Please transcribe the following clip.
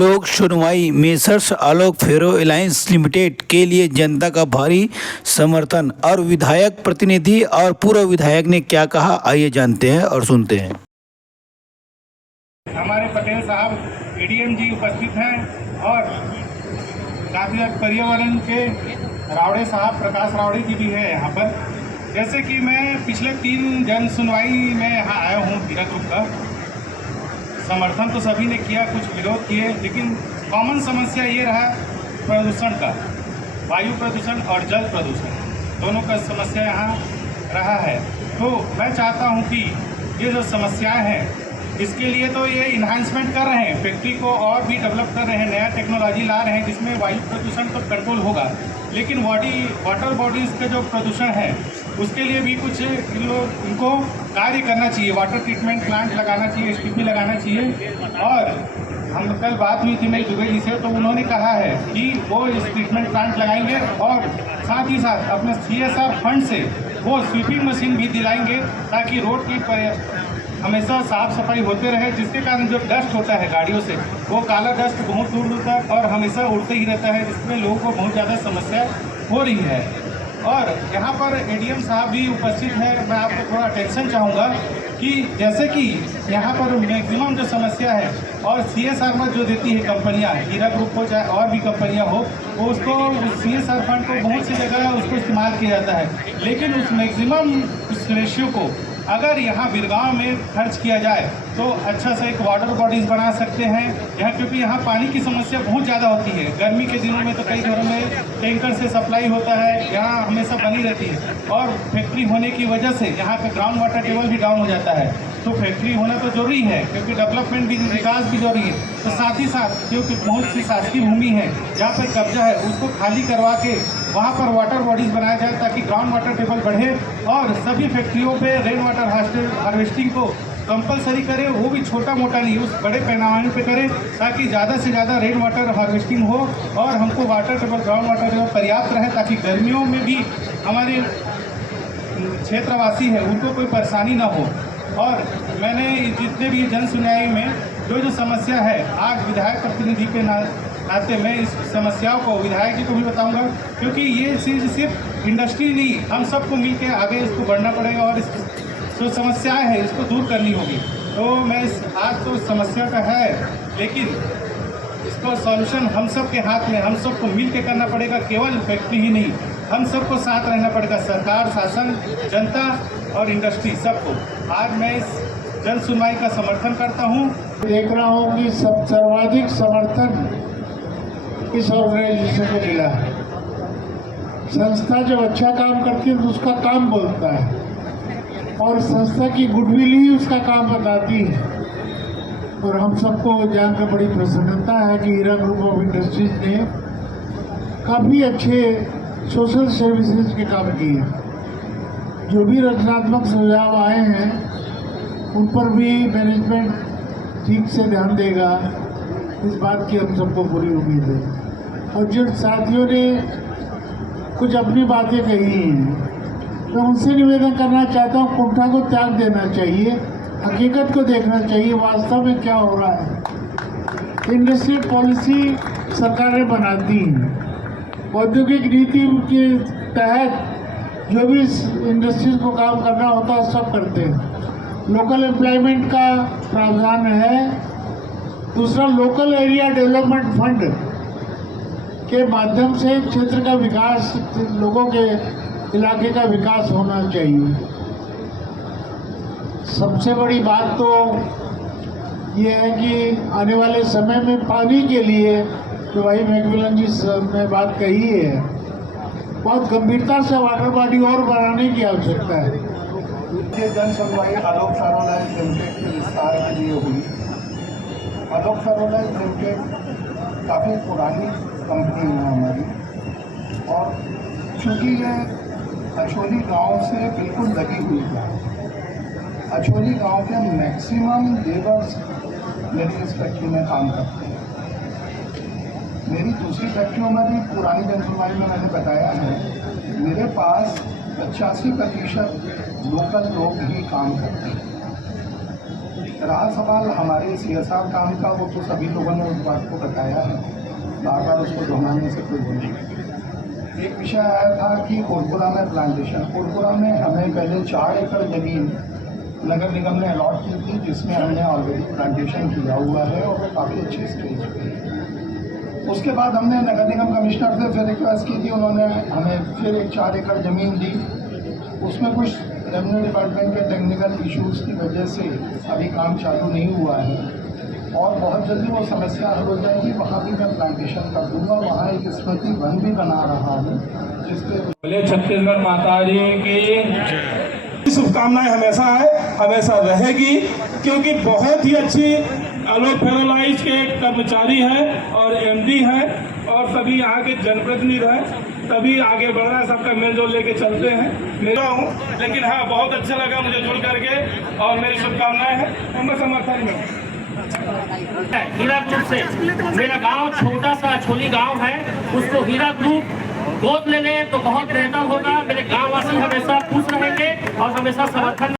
लोक सुनवाई मेसर्स आलोक फेरो Allianz limited के लिए जनता का भारी समर्थन और विधायक प्रतिनिधि और पूर्व विधायक ने क्या कहा, आइए जानते हैं और सुनते हैं। हमारे पटेल साहब एडीएम जी उपस्थित हैं और साथ ही पर्यावरण के रावड़े साहब प्रकाश रावड़े जी भी है यहाँ पर। जैसे कि मैं पिछले 3 जन सुनवाई में यहाँ आया हूँ हीरा ग्रुप का। समर्थन तो सभी ने किया, कुछ विरोध किए, लेकिन कॉमन समस्या ये रहा प्रदूषण का, वायु प्रदूषण और जल प्रदूषण दोनों का समस्या यहाँ रहा है। तो मैं चाहता हूँ कि ये जो समस्याएं हैं इसके लिए तो ये इन्हांसमेंट कर रहे हैं, फैक्ट्री को और भी डेवलप कर रहे हैं, नया टेक्नोलॉजी ला रहे हैं जिसमें वायु प्रदूषण तो कंट्रोल होगा, लेकिन वाटर बॉडीज़ का जो प्रदूषण है उसके लिए भी कुछ इनको कार्य करना चाहिए। वाटर ट्रीटमेंट प्लांट लगाना चाहिए, स्टीपी लगाना चाहिए। और हम कल बात हुई थी मेरी दुबे जी से, तो उन्होंने कहा है कि वो इस ट्रीटमेंट प्लांट लगाएंगे और साथ ही साथ अपने CSR फंड से वो स्वीपिंग मशीन भी दिलाएंगे ताकि रोड की हमेशा साफ सफाई होते रहे, जिसके कारण जो डस्ट होता है गाड़ियों से वो काला डस्ट बहुत दूर दूर तक और हमेशा उड़ते ही रहता है, जिसमें लोगों को बहुत ज़्यादा समस्या हो रही है। और यहाँ पर एडीएम साहब भी उपस्थित है। मैं आपको थोड़ा अटेंशन चाहूँगा कि जैसे कि यहाँ पर मैक्सिमम जो समस्या है और CSR में जो देती है कंपनियाँ, हीरा ग्रुप हो चाहे और भी कंपनियाँ हो, वो उसको CSR फंड को बहुत सी जगह उसको इस्तेमाल किया जाता है, लेकिन उस मैक्सिमम उस रेशियो को अगर यहाँ बिरगांव में खर्च किया जाए तो अच्छा से एक वाटर बॉडीज़ बना सकते हैं यहाँ, क्योंकि यहाँ पानी की समस्या बहुत ज़्यादा होती है। गर्मी के दिनों में तो कई घरों में टैंकर से सप्लाई होता है, यहाँ हमेशा बनी रहती है और फैक्ट्री होने की वजह से यहाँ का ग्राउंड वाटर टेबल भी डाउन हो जाता है। तो फैक्ट्री होना तो जरूरी है क्योंकि डेवलपमेंट भी, विकास भी जरूरी है। तो साथ ही साथ क्योंकि बहुत सी शासकीय भूमि है जहाँ पर कब्जा है उसको खाली करवा के वहाँ पर वाटर बॉडीज़ बनाया जाए ताकि ग्राउंड वाटर टेबल बढ़े और सभी फैक्ट्रियों पे रेन वाटर हार्वेस्टिंग को कंपलसरी करे, वो भी छोटा मोटा नहीं, उस बड़े पैमाने पे करे ताकि ज़्यादा से ज़्यादा रेन वाटर हार्वेस्टिंग हो और हमको water table, ground water table पर्याप्त रहे ताकि गर्मियों में भी हमारे क्षेत्रवासी हैं उनको कोई परेशानी ना हो। और मैंने जितने भी जन सुनवाई में जो समस्या है, आज विधायक प्रतिनिधि के नाते मैं इस समस्याओं को विधायक जी को भी बताऊंगा, क्योंकि ये चीज़ सिर्फ इंडस्ट्री नहीं, हम सबको मिल के आगे इसको बढ़ना पड़ेगा और जो समस्याएं हैं इसको दूर करनी होगी। तो मैं आज तो समस्या का है, लेकिन इसको सॉल्यूशन हम सब के हाथ में, हम सबको मिल के करना पड़ेगा, केवल फैक्ट्री ही नहीं, हम सबको साथ रहना पड़ेगा, सरकार, शासन, जनता और इंडस्ट्री सबको। आज मैं इस जन सुनवाई का समर्थन करता हूँ। देख रहा हूँ कि सर्वाधिक समर्थन इस ऑर्गेनाइजेशन को मिला है। संस्था जब अच्छा काम करती है तो उसका काम बोलता है और संस्था की गुडविल ही उसका काम बताती है। और हम सबको जानकर बड़ी प्रसन्नता है कि हीरा ग्रुप ऑफ इंडस्ट्रीज ने काफ़ी अच्छे सोशल सर्विसेज के काम किए। जो भी रचनात्मक सुझाव आए हैं उन पर भी मैनेजमेंट ठीक से ध्यान देगा, इस बात की हम सबको पूरी उम्मीद है। और जिन साथियों ने कुछ अपनी बातें कही हैं, मैं उनसे निवेदन करना चाहता हूँ, कुंठा को त्याग देना चाहिए, हकीकत को देखना चाहिए, वास्तव में क्या हो रहा है। इंडस्ट्रियल पॉलिसी सरकारें बनाती हैं, औद्योगिक नीति के तहत जो भी इंडस्ट्रीज को काम करना होता है सब करते हैं। लोकल एम्प्लॉयमेंट का प्रावधान है। दूसरा, लोकल एरिया डेवलपमेंट फंड के माध्यम से क्षेत्र का विकास, लोगों के इलाके का विकास होना चाहिए। सबसे बड़ी बात तो ये है कि आने वाले समय में पानी के लिए जो भाई मैकमिलन जी ने बात कही है, बहुत गंभीरता से वाटर बॉडी और बढ़ाने की आवश्यकता है। ये जन सुनवाई आलोक फेरोलाइज लिमिटेड के विस्तार के लिए हुई। आलोक फेरोलाइज लिमिटेड काफ़ी पुरानी कंपनी है हमारी, और चूँकि ये अछोली गांव से बिल्कुल लगी हुई है, अछोली गांव के मैक्सिमम लेबर्स मेरी इस फैक्ट्री में काम करते हैं। मेरी दूसरी फैक्ट्रियों में भी पुरानी जन सुनवाई में मैंने बताया है, मेरे पास 85% लोकल लोग ही काम करते हैं। रहा सवाल हमारे CSR काम का, वो तो सभी लोगों ने उस बात को बताया है, बार बार उसको दोहराने से कोई वो नहीं। एक विषय आया था कि कोरपुरा में प्लांटेशन, कोरपुरा में हमें पहले 4 एकड़ ज़मीन नगर निगम ने अलॉट की थी, जिसमें हमने ऑलरेडी प्लांटेशन किया हुआ है और वो काफ़ी अच्छे स्टेज पे है। उसके बाद हमने नगर निगम कमिश्नर से फिर रिक्वेस्ट की थी, उन्होंने हमें फिर एक 4 एकड़ ज़मीन दी। उसमें कुछ रेवेन्यू डिपार्टमेंट के टेक्निकल इश्यूज़ की वजह से अभी काम चालू नहीं हुआ है और बहुत जल्दी वो समस्या हल हो जाएगी। वहाँ भी मैं प्लांटेशन कर दूँगा, वहाँ एक स्मृति वन भी बना रहा हूँ जिसके बोले छत्तीसगढ़ माता जी की शुभकामनाएं हमेशा है, हमेशा रहेगी, क्योंकि बहुत ही अच्छी आलोक फेरोलाइज के कर्मचारी हैं और MD हैं और सभी यहाँ के जनप्रतिनिधि हैं, तभी आगे बढ़ रहा है, सबका मेलजोल लेके चलते हैं। मेरा हूँ, लेकिन हाँ बहुत अच्छा लगा मुझे जुड़ करके और मेरी शुभकामनाएं हैं और मैं समर्थन में हूँ। हीरा ग्रुप से मेरा गांव छोटा सा छोली गांव है, उसको हीरा ग्रुप गोद ले ले तो बहुत बेहतर होगा। मेरे गांव वासी हमेशा खुश रहेंगे और हमेशा समर्थन